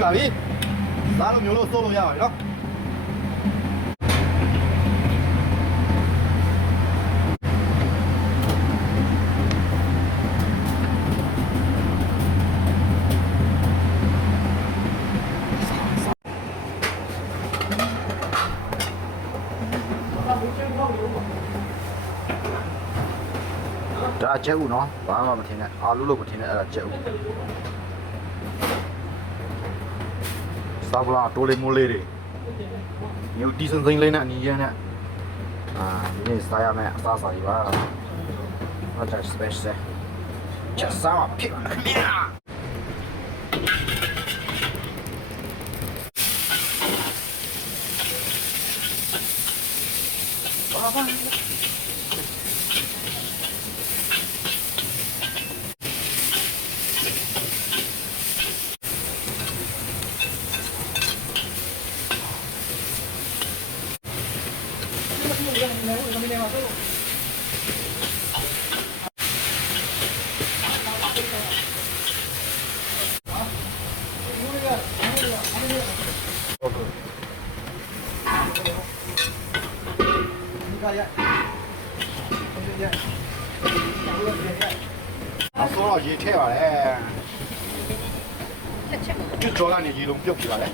ပြီပါပြီစားလို့မျိုးလို့စိုးလို့ရပါပြီနော်ဒါကျဲဦးနော်ဘာမှမထင်နဲ့အာလူလို့မထင်နဲ့အဲ့ဒါကျဲဦးစားပလာတိုးလေးမိုးလေးတွေညူတီစင်စိမ့်လေးနဲ့အနီးရနဲ့ဒီနေ့စားရမယ်အစားအစာတွေပါဟုတ်တယ် special ချက်စားဖြစ်ပါခင်ဗျာဘာဘာအစောရေထဲပါလေကျွတ်ကြောကနေရေလုံးပြုတ်ပြပါလေ